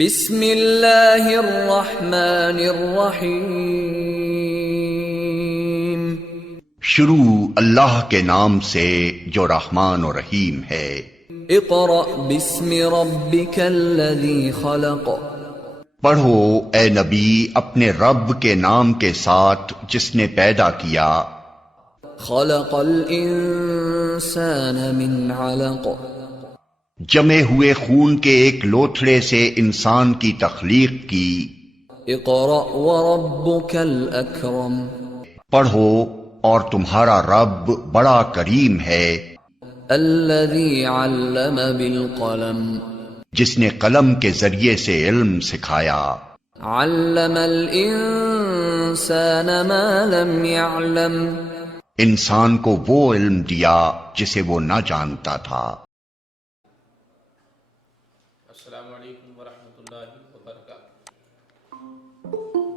بسم اللہ الرحمن الرحیم۔ شروع اللہ کے نام سے جو رحمان و رحیم ہے۔ اقرأ بسم ربک الذی خلق۔ پڑھو اے نبی اپنے رب کے نام کے ساتھ جس نے پیدا کیا۔ خلق الانسان من علق۔ جمے ہوئے خون کے ایک لوتھڑے سے انسان کی تخلیق کی۔ اقرأ وربک الاکرم۔ پڑھو اور تمہارا رب بڑا کریم ہے۔ الذی علم بالقلم۔ جس نے قلم کے ذریعے سے علم سکھایا۔ علم الانسان ما لم يعلم۔ انسان کو وہ علم دیا جسے وہ نہ جانتا تھا۔ السلام علیکم ورحمۃ اللہ وبرکاتہ۔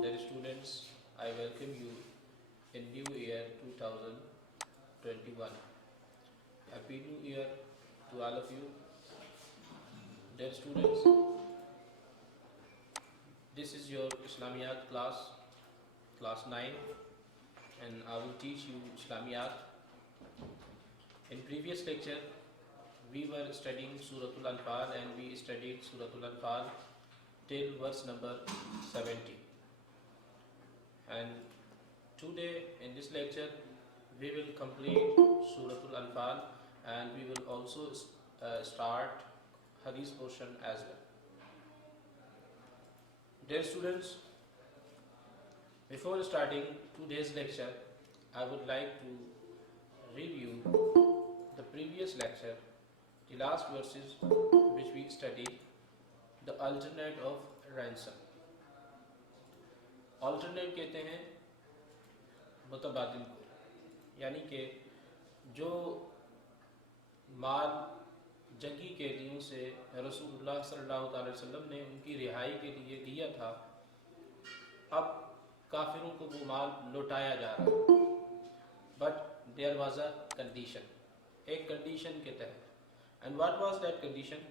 Dear students, I welcome you in New Year 2021. Happy New Year to all of you. Dear students, this is your Islamiyat class, class 9, and I will teach you Islamiyat. In previous lecture, we were studying Suratul Anfal and we studied Suratul Anfal till verse number 70. And today in this lecture we will complete Suratul Anfal and we will also start Hadith portion as well. Dear students, before starting today's lecture, I would like to review the previous lecture, the last verses which we studied, the alternate of ransom. Alternate کہتے ہیں متبادل کو، یعنی کہ جو مال جنگی قیدیوں سے رسول اللہ صلی اللہ علیہ وسلم نے ان کی رہائی کے لیے دیا تھا، اب کافروں کو وہ مال لوٹایا جا رہا ہے، but there was a condition, ایک کنڈیشن کے تحت. And what was that condition?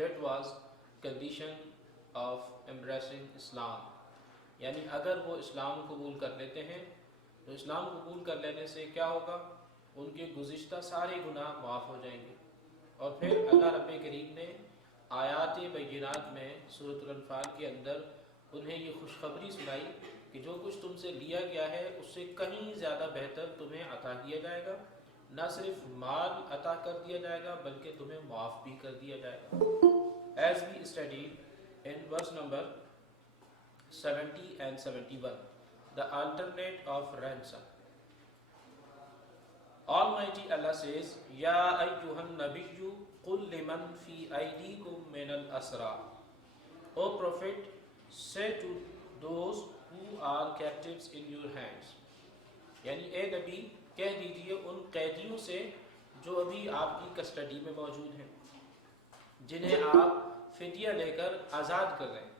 That was condition of embracing Islam. یعنی اگر وہ اسلام قبول کر لیتے ہیں تو اسلام قبول کر لینے سے کیا ہوگا؟ ان کے گزشتہ سارے گناہ معاف ہو جائیں گے. اور پھر اللہ رب کریم نے آیات بینات میں سورۃ الانفال کے اندر انہیں یہ خوشخبری سنائی کہ جو کچھ تم سے لیا گیا ہے اس سے کہیں زیادہ بہتر تمہیں عطا کیا جائے گا. نہ صرف مال عطا کر دیا جائے گا بلکہ تمہیں معاف بھی کر دیا جائے گا. As we studied in verse number 70 and 71, the alternate of ransom. Almighty Allah says, Ya ayyuhan nabiyyu qul liman fi aydikum min al-asra. O Prophet, say to those who are captives in your hands. یعنی اے نبی کہہ دیجئے ان قیدیوں سے جو ابھی آپ کی کسٹڈی میں موجود ہیں، جنہیں آپ فدیہ لے کر آزاد کر رہے ہیں.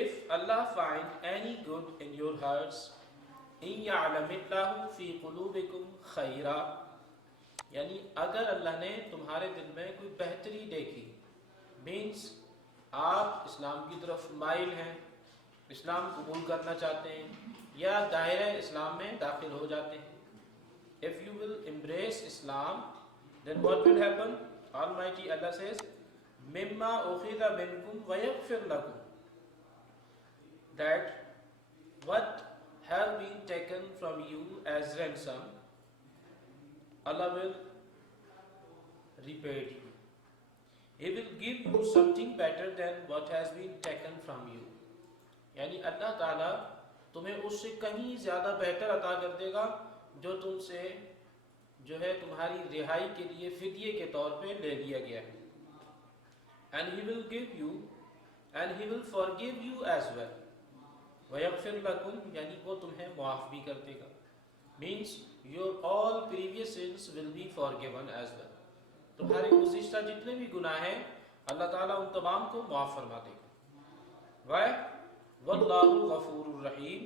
If Allah find any good in your hearts, إِن يَعْلَمِ اللَّهُ فِي قُلُوبِكُمْ خَيْرًا، یعنی اگر اللہ نے تمہارے دل میں کوئی بہتری دیکھی، means آپ اسلام کی طرف مائل ہیں، اسلام قبول کرنا چاہتے ہیں یا دائرہ اسلام میں داخل ہو جاتے ہیں. If you will embrace Islam, then what will happen? Almighty Allah says, مِمَّا أُخِذَ مِنْكُمْ وَيَغْفِرْ لَكُمْ, that what have been taken from you as ransom, Allah will repay you. He will give you something better than what has been taken from you. یعنی اللہ تعالیٰ تمہیں اس سے کہیں زیادہ بہتر عطا کر دے گا جو تم سے جو ہے تمہاری رہائی کے لیے فدیے کے طور پہ لے لیا گیا ہے. And he will give you and he will forgive you as well. وَيَغْفِرْ لَكُمْ, یعنی وہ تمہیں معاف بھی کر دے گا. Means your all previous sins will be forgiven as well. تمہارے گزشتہ جتنے بھی گناہ ہیں اللہ تعالیٰ ان تمام کو معاف فرما دے گا. Why? وَاللَّهُ غَفُورٌ رَحِيمٌ,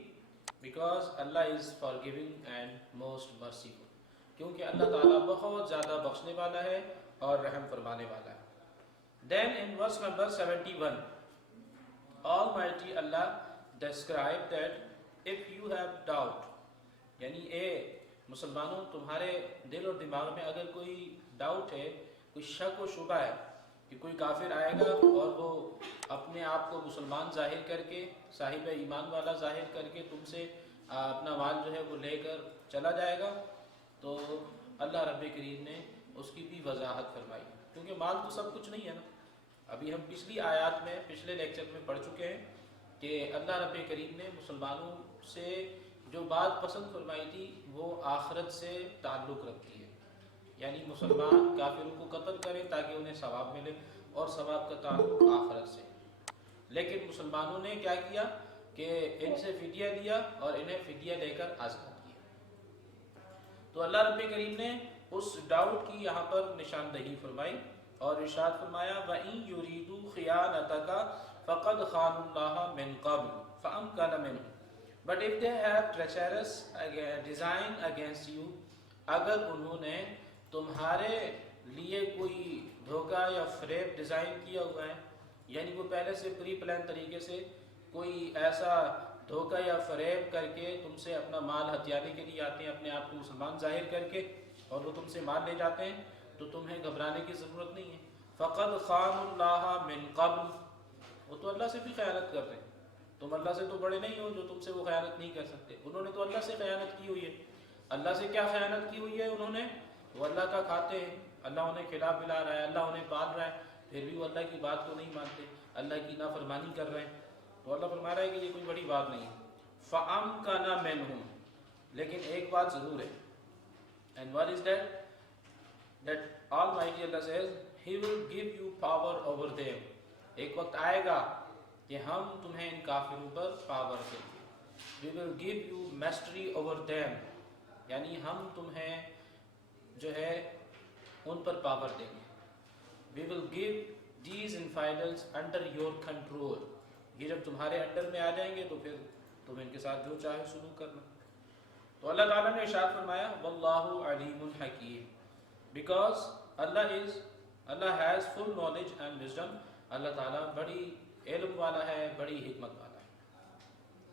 because Allah is forgiving and most merciful. کیونکہ اللہ تعالیٰ بہت زیادہ بخشنے والا ہے اور رحم فرمانے والا ہے. Then in verse number 71, Almighty Allah described that if you have doubt, یعنی اے مسلمانوں تمہارے دل اور دماغ میں اگر کوئی ڈاؤٹ ہے، کوئی شک و شبہ ہے کہ کوئی کافر آئے گا اور وہ اپنے آپ کو مسلمان ظاہر کر کے، صاحب ایمان والا ظاہر کر کے تم سے اپنا مال جو ہے وہ لے کر چلا جائے گا، تو اللہ رب کریم نے اس کی بھی وضاحت فرمائی، کیونکہ مال تو سب کچھ نہیں ہے نا۔ ابھی ہم پچھلی آیات میں، پچھلے لیکچر میں پڑھ چکے ہیں کہ اللہ رب کریم نے مسلمانوں سے جو بات پسند فرمائی تھی وہ آخرت سے تعلق رکھتی ہے، یعنی مسلمان کافروں کو قتل کرے تاکہ انہیں ثواب ملے، اور ثواب کا تعلق آخرت سے۔ لیکن مسلمانوں نے کیا کیا کہ ان سے فدیہ لیا اور انہیں فدیہ لے کر آزاد کیا۔ تو اللہ رب کریم نے اس ڈاؤٹ کی یہاں پر نشاندہی فرمائی اور ارشاد فرمایا وَإِن يُرِيدُوا خِيَانَتَكَ فَقَدْ خَانُوا اللَّهَ مِن قَبْلُ فَأَمْكَنَ مِنْهُمْ But if they have treacherous design against you, اگر انہوں نے تمہارے لیے کوئی دھوکہ یا فریب ڈیزائن کیا ہوا ہے، یعنی وہ پہلے سے پری پلان طریقے سے کوئی ایسا دھوکہ یا فریب کر کے تم سے اپنا مال ہتھیانے کے لیے آتے ہیں، اپنے آپ کو مسلمان ظاہر کر کے، اور وہ تم سے مال لے جاتے ہیں، تو تمہیں گھبرانے کی ضرورت نہیں ہے۔ فَقَدْ خَانُوا اللَّهَ مِن قَبْلُ وہ تو اللہ سے بھی خیانت کر رہے ہیں، تم اللہ سے تو بڑے نہیں ہو جو تم سے وہ خیانت نہیں کر سکتے، انہوں نے تو اللہ سے خیانت کی ہوئی ہے۔ اللہ سے کیا خیانت کی ہوئی ہے انہوں نے؟ وہ اللہ کا کھاتے ہیں، اللہ انہیں کھلا پلا رہا ہے، اللہ انہیں پال رہا ہے، پھر بھی وہ اللہ کی بات کو نہیں مانتے، اللہ کی نافرمانی کر رہے ہیں، تو اللہ فرما رہا ہے کہ یہ کوئی بڑی بات نہیں ہے۔ فَأَمْكَنَ مِنْهُمْ لیکن ایک بات ضرور ہے، and what is that? That Almighty Allah says He will give you power over them۔ ایک وقت آئے گا کہ ہم تمہیں ان کافروں پر پاور دیں گے۔ We will give you mastery over them، یعنی ہم تمہیں جو ہے ان پر پاور دیں گے۔ We will give these infidels under your control، یہ جب تمہارے انڈر میں آ جائیں گے تو پھر تم ان کے ساتھ جو چاہے سلوک کرنا۔ تو اللہ تعالیٰ نے ارشاد فرمایا واللہ علیم حکیم، because Allah has full knowledge and wisdom، اللہ تعالیٰ بڑی علم والا ہے، بڑی حکمت والا ہے۔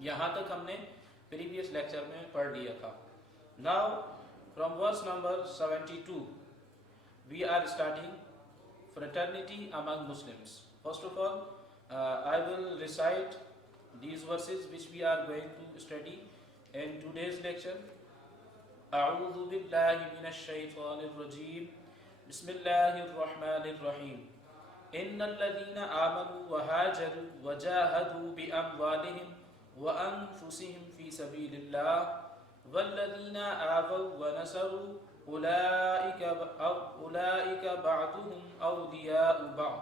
یہاں تک ہم نے پریویس لیکچر میں پڑھ لیا تھا۔ Now from verse number 72 we are starting fraternity among Muslims۔ First of all I will recite these verses which we are going to study in today's lecture۔ اعوذ باللہ من الشیطان الرجیم، بسم اللہ الرحمن الرحیم۔ ان الذين آمنوا وهاجروا وجاهدوا بأموالهم وأنفسهم في سبيل الله والذين آووا ونصروا أولئك بعضهم أولياء بعض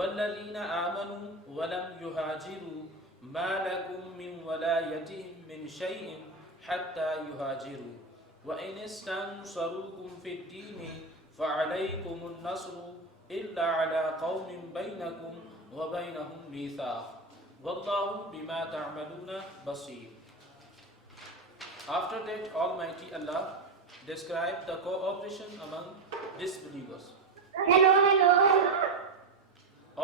والذين آمنوا ولم يهاجروا ما لكم من ولايتهم من شيء حتى يهاجروا وإن استنصروكم في الدين فعليكم النصر إلا على قوم بينكم وبينهم ميثاق والله بما تعملون بصير۔ After that Almighty Allah described the cooperation among disbelievers۔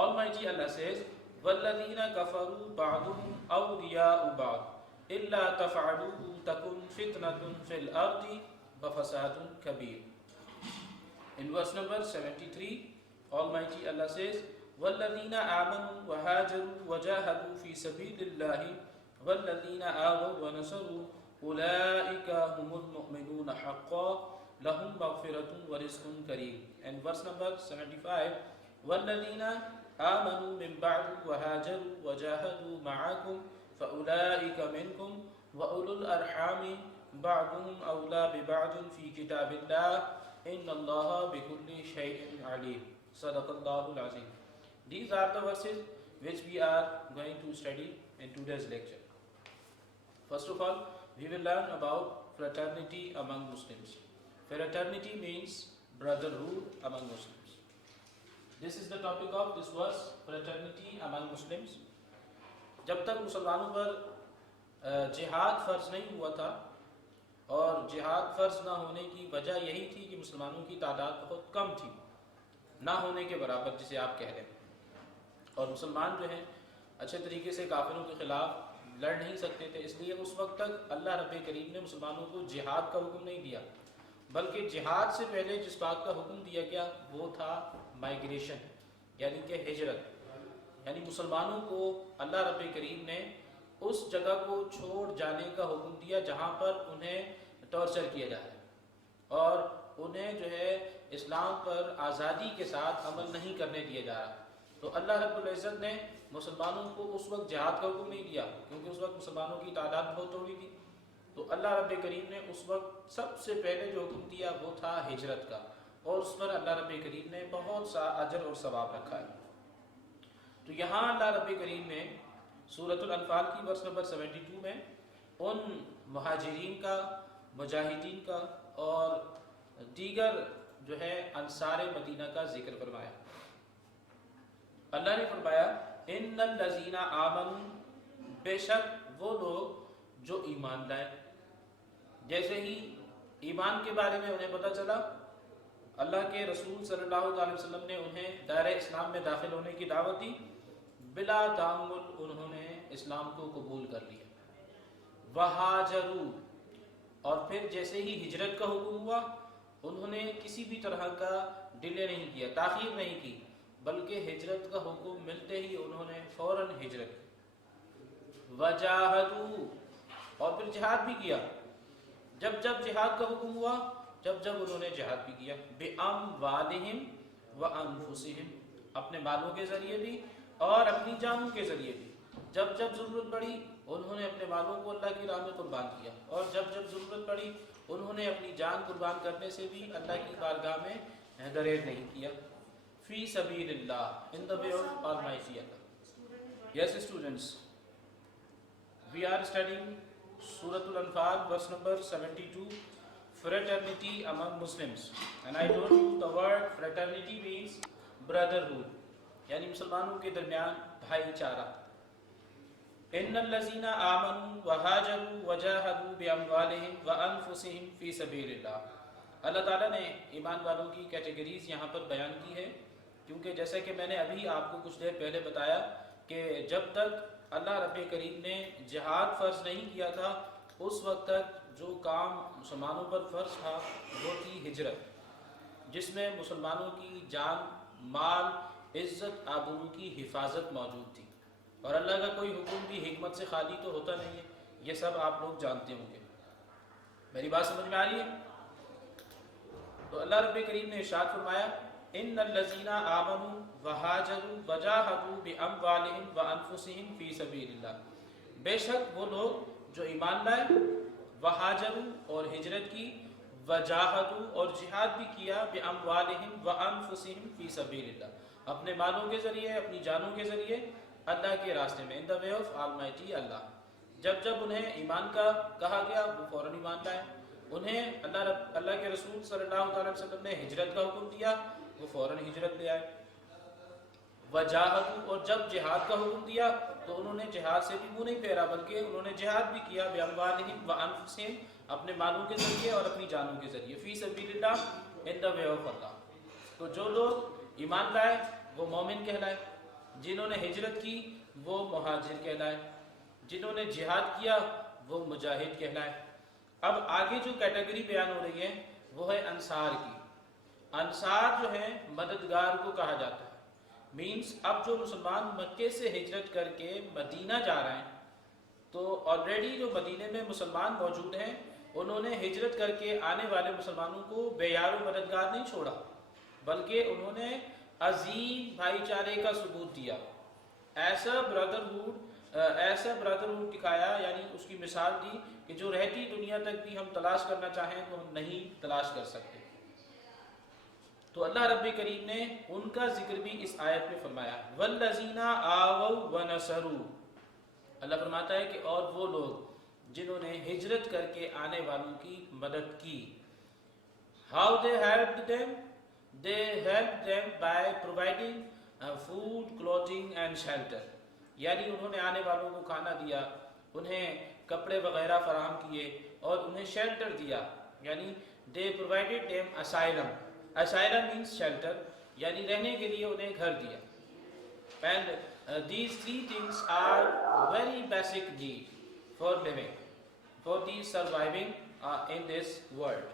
Almighty Allah says وَالَّذِينَ كَفَرُوا بَعْضُهُمْ أَوْلِيَاءُ بَعْضٍ إِلَّا تَفْعَلُوهُ تَكُنْ فِتْنَةٌ فِي الْأَرْضِ وَفَسَادٌ كَبِيرٌ۔ In verse number 73 Almighty Allah says وَالَّذِينَ آمَنُوا وَهَاجَرُوا وَجَاهَدُوا فِي سَبِيلِ اللَّهِ وَالَّذِينَ آوَوا وَنَصَرُوا أُولَئِكَ هُمُ الْمُؤْمِنُونَ حَقًّا لَهُمْ مَغْفِرَةٌ وَرِزْقٌ كَرِيمٌ۔ And verse number 75 وَالَّذِينَ آمَنُوا مِن بَعْدُ وَهَاجَرُوا وَجَاهَدُوا مَعَكُمْ فَأُولَئِكَ مِنكُمْ وَأُولُو الْأَرْحَامِ بَعْضُهُمْ أَوْلَى بِبَعْضٍ فِي كِتَابِ اللَّهِ إِنَّ اللَّهَ بِكُلِّ شَيْءٍ عَلِيمٌ۔ صدق اللہ العظیم۔ These are the verses which we are going to study in today's lecture۔ First of all, we will learn about fraternity among Muslims۔ Fraternity means brotherhood among Muslims۔ This is the topic of this verse، fraternity among Muslims۔ جب تک مسلمانوں پر جہاد فرض نہیں ہوا تھا، اور جہاد فرض نہ ہونے کی وجہ یہی تھی کہ مسلمانوں کی تعداد بہت کم تھی، نہ ہونے کے برابر جسے آپ کہہ لیں. اور مسلمان جو ہیں اچھے طریقے سے کافروں کے خلاف لڑ نہیں سکتے تھے، اس لیے اس وقت تک اللہ رب کریم نے مسلمانوں کو جہاد کا حکم نہیں دیا، بلکہ جہاد سے پہلے جس بات کا حکم دیا گیا وہ تھا مائیگریشن، یعنی کہ ہجرت. یعنی مسلمانوں کو اللہ رب کریم نے اس جگہ کو چھوڑ جانے کا حکم دیا جہاں پر انہیں ٹارچر کیا جا رہا ہے اور انہیں جو ہے اسلام پر آزادی کے ساتھ عمل نہیں کرنے دیا جا رہا. تو اللہ رب العزت نے مسلمانوں کو اس وقت جہاد کا حکم نہیں دیا کیونکہ اس وقت مسلمانوں کی تعداد بہت تھوڑی تھی. تو اللہ رب کریم نے اس وقت سب سے پہلے جو حکم دیا وہ تھا ہجرت کا، اور اس پر اللہ رب کریم نے بہت سا اجر اور ثواب رکھا ہے. تو یہاں اللہ رب کریم نے سورۃ الانفال کی ورس نمبر 72 میں ان مہاجرین کا، مجاہدین کا اور دیگر جو ہے انصار مدینہ کا ذکر فرمایا. اللہ نے فرمایا ان الذین آمنوا، بے شک وہ لوگ جو ایمان لائے. جیسے ہی ایمان کے بارے میں انہیں پتہ چلا، اللہ کے رسول صلی اللہ علیہ وسلم نے انہیں دائرہ اسلام میں داخل ہونے کی دعوت دی، بلا تعمل انہوں نے اسلام کو قبول کر لیا. وہاجروا، اور پھر جیسے ہی ہجرت کا حکم ہوا انہوں نے کسی بھی طرح کا ڈیلے نہیں کیا، تاخیر نہیں کی، بلکہ ہجرت کا حکم ملتے ہی انہوں نے فوراً ہجرت کی. وجاہدوا، اور پھر جہاد بھی کیا. جب جب جہاد کا حکم ہوا جب جب انہوں نے جہاد بھی کیا. بِأَمْوَالِهِمْ وَأَنفُسِهِمْ، اپنے مالوں کے ذریعے بھی اور اپنی جانوں کے ذریعے بھی. جب جب ضرورت پڑی انہوں نے اپنے مالوں کو اللہ کی راہ میں قربان کیا، اور جب جب ضرورت پڑی انہوں نے اپنی جان قربان کرنے سے بھی اللہ کی بارگاہ میں گریز نہیں کیا. فی سبیل اللہ، in the way of Almighty Allah. Yes students, we are studying Surah Al-Anfal verse number 72, fraternity among Muslims, and I told you the word fraternity means brotherhood, یعنی مسلمانوں کے درمیان بھائی چارہ. ان الذین آمنوا وہاجروا وجاہدوا باموالہم وانفسہم فی سبیل اللہ. اللہ تعالیٰ نے ایمان والوں کی کیٹیگریز یہاں پر بیان کی ہے، کیونکہ جیسا کہ میں نے ابھی آپ کو کچھ دیر پہلے بتایا کہ جب تک اللہ رب کریم نے جہاد فرض نہیں کیا تھا اس وقت تک جو کام مسلمانوں پر فرض تھا وہ تھی ہجرت، جس میں مسلمانوں کی جان، مال، عزت، آبرو کی حفاظت موجود تھی. اور اللہ کا کوئی حکم بھی حکمت سے خالی تو ہوتا نہیں ہے، یہ سب آپ لوگ جانتے ہوں گے. میری بات سمجھ میں آ رہی ہے؟ تو اللہ رب کریم نے ارشاد فرمایا ان الذین آمنوا وہاجروا وجاہدوا باموالہم وانفسہم فی سبیل اللہ. بے شک وہ لوگ جو ایمان لائے، وہاجروا اور ہجرت کی، وجاہدوا اور جہاد بھی کیا، باموالہم وانفسہم فی سبیل اللہ، اپنے مالوں کے ذریعے، اپنی جانوں کے ذریعے اللہ کے راستے میں، in the way of Almighty Allah. جب جب انہیں ایمان کا کہا گیا وہ فوراً ایمان لائے. انہیں اللہ کے رسول صلی اللہ علیہ وسلم نے ہجرت کا حکم دیا وہ فوراً ہجرت لے آئے. وجاہدوا، اور جب جہاد کا حکم دیا تو انہوں نے جہاد سے بھی منہ نہیں پھیرا بلکہ انہوں نے جہاد بھی کیا، باموالہم وانفسہم، اپنے مالوں کے ذریعے اور اپنی جانوں کے ذریعے، فی سبیل اللہ، in the way of Allah. تو جو لوگ ایمان لائے وہ مومن کہلائے، جنہوں نے ہجرت کی وہ مہاجر کہلائے، جنہوں نے جہاد کیا وہ مجاہد کہلائے. اب آگے جو کیٹیگری بیان ہو رہی ہے وہ ہے انصار کی. انصار جو ہے مددگار کو کہا جاتا ہے. مینس اب جو مسلمان مکے سے ہجرت کر کے مدینہ جا رہے ہیں تو آلریڈی جو مدینے میں مسلمان موجود ہیں انہوں نے ہجرت کر کے آنے والے مسلمانوں کو بے یار و مددگار نہیں چھوڑا، بلکہ انہوں نے عظیم بھائی چارے کا ثبوت دیا، ایسا برادرہوڈ دکھایا، یعنی اس کی مثال دی کہ جو رہتی دنیا تک بھی ہم تلاش کرنا چاہیں تو ہم نہیں تلاش کر سکتے. تو اللہ رب کریم نے ان کا ذکر بھی اس آیت میں فرمایا، والذین آووا ونصروا. اللہ فرماتا ہے کہ اور وہ لوگ جنہوں نے ہجرت کر کے آنے والوں کی مدد کی. How they helped them? They helped them by providing food, clothing and shelter. یعنی انہوں نے آنے والوں کو کھانا دیا، انہیں کپڑے وغیرہ فراہم کیے اور انہیں شیلٹر دیا. یعنی they provided them asylum. Asylum means shelter. یعنی رہنے کے لیے انہیں گھر دیا. And these three things are very basic need for living, for the surviving in this world.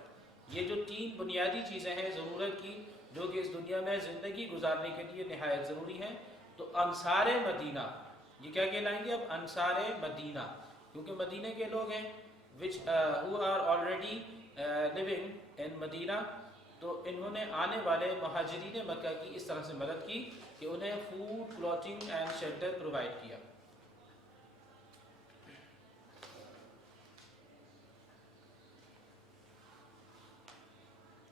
یہ جو تین بنیادی چیزیں ہیں ضرورت کی جو کہ اس دنیا میں زندگی گزارنے کے لیے نہایت ضروری ہیں. تو انصار مدینہ یہ کیا کہلائیں گے اب؟ انصار مدینہ، کیونکہ مدینہ کے لوگ ہیں who are already living in مدینہ. تو انہوں نے آنے والے مہاجرین مکہ کی اس طرح سے مدد کی کہ انہیں food, clothing and shelter provide کیا.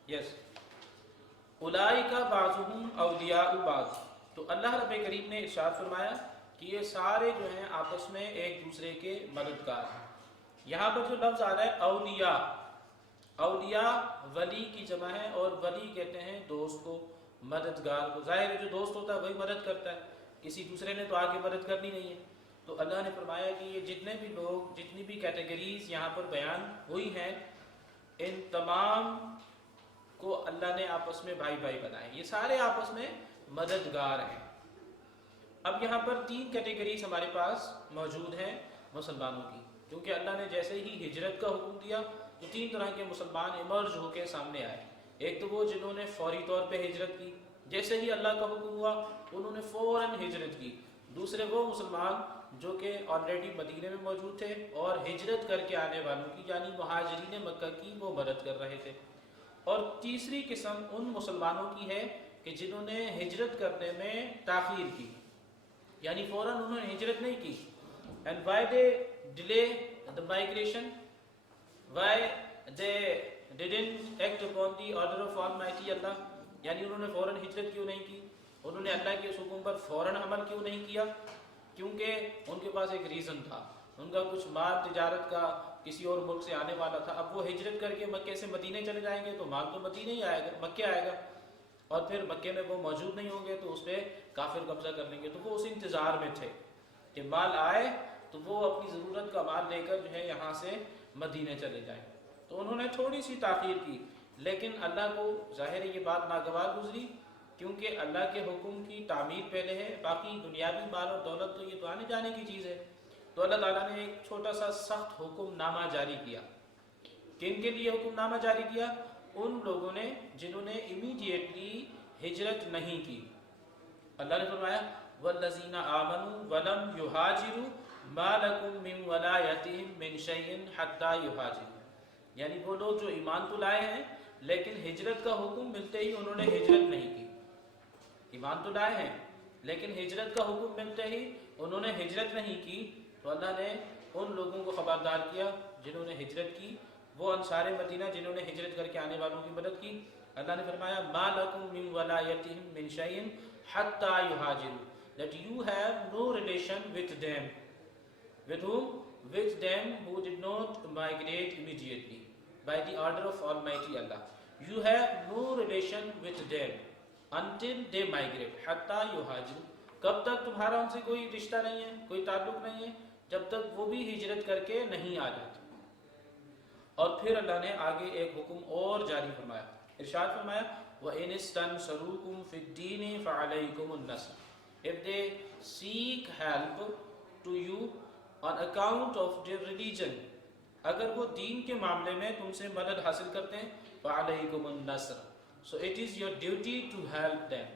یس اولئک بعضهم اولیاء بعض. تو اللہ رب کریم نے ارشاد فرمایا کہ یہ سارے جو ہیں آپس میں ایک دوسرے کے مددگار ہیں. یہاں پر جو لفظ آ رہا ہے اولیاء، اولیاء ولی کی جمع ہے، اور ولی کہتے ہیں دوست کو، مددگار کو. ظاہر ہے جو دوست ہوتا ہے وہی مدد کرتا ہے، کسی دوسرے نے تو آگے مدد کرنی نہیں ہے. تو اللہ نے فرمایا کہ یہ جتنے بھی لوگ، جتنی بھی کیٹیگریز یہاں پر بیان ہوئی ہیں، ان تمام کو اللہ نے آپس میں بھائی بھائی بنائے، یہ سارے آپس میں مددگار ہیں. اب یہاں پر تین کیٹیگریز ہمارے پاس موجود ہیں مسلمانوں کی، کیونکہ اللہ نے جیسے ہی ہجرت کا حکم دیا تو تین طرح کے مسلمان ایمرج ہو کے سامنے آئے. ایک تو وہ جنہوں نے فوری طور پہ ہجرت کی، جیسے ہی اللہ کا حکم ہوا انہوں نے فوراً ہجرت کی. دوسرے وہ مسلمان جو کہ آلریڈی مدینے میں موجود تھے اور ہجرت کر کے آنے والوں کی یعنی مہاجرین مکہ کی وہ مدد کر رہے تھے. اور تیسری قسم ان مسلمانوں کی ہے کہ جنہوں نے ہجرت کرنے میں تاخیر کی، یعنی فوراً انہوں نے ہجرت نہیں کی. And why they delay the migration? Why they didn't act upon the order of Almighty Allah? یعنی انہوں نے فوراً ہجرت کیوں نہیں کی، انہوں نے اللہ کے اس حکم پر فوراً عمل کیوں نہیں کیا؟ کیونکہ ان کے پاس ایک ریزن تھا، ان کا کچھ مال تجارت کا کسی اور ملک سے آنے والا تھا. اب وہ ہجرت کر کے مکے سے مدینے چلے جائیں گے تو مال تو مدینے ہی آئے گا، مکے آئے گا، اور پھر مکے میں وہ موجود نہیں ہوں گے تو اس پہ کافر قبضہ کر لیں گے. تو وہ اس انتظار میں تھے کہ مال آئے تو وہ اپنی ضرورت کا مال لے کر جو ہے یہاں سے مدینے چلے جائیں. تو انہوں نے تھوڑی سی تاخیر کی، لیکن اللہ کو ظاہر ہے یہ بات ناگوار گزری، کیونکہ اللہ کے حکم کی تعمیر پہلے ہے، باقی دنیاوی مال اور دولت تو یہ تو آنے جانے کی چیز ہے. تو اللہ تعالیٰ نے ایک چھوٹا سا سخت حکم نامہ جاری کیا. کن کے لیے حکم نامہ جاری کیا؟ ان لوگوں نے جنہوں نے امیڈیٹلی ہجرت نہیں کی. اللہ نے فرمایا والذین آمنوا ولم یہاجروا ما لکم من ولایتہم من شیء حتی یہاجروا. یعنی وہ لوگ جو ایمان تو لائے ہیں لیکن ہجرت کا حکم ملتے ہی انہوں نے ہجرت نہیں کی. ایمان تو لائے ہیں لیکن ہجرت کا حکم ملتے ہی انہوں نے ہجرت نہیں کی. تو اللہ نے ان لوگوں کو خبردار کیا جنہوں نے ہجرت کی، وہ انصار مدینہ جنہوں نے ہجرت کر کے آنے والوں کی مدد کی. اللہ نے فرمایا ما لکم من ولایتہم من شیء حتی یہاجروا، that you have no relation with them. With whom? With them who did not migrate immediately by the order of Almighty Allah. You have no relation with them until they migrate. حتی یہاجروا، کب تک تمہارا ان سے کوئی رشتہ نہیں ہے، کوئی تعلق نہیں ہے؟ جب تک وہ بھی ہجرت کر کے نہیں آ جاتے. اور پھر اللہ نے آگے ایک حکم اور جاری فرمایا، ارشاد فرمایا وَإِنِ اسْتَنْصَرُوكُمْ فِي الدِّينِ فَعَلَيْكُمُ النَّصْرُ. If they seek help to you on account of their religion, اگر وہ دین کے معاملے میں تم سے مدد حاصل کرتے ہیں فَعَلَيْكُمُ النَّصْرُ. So it is your duty to help them.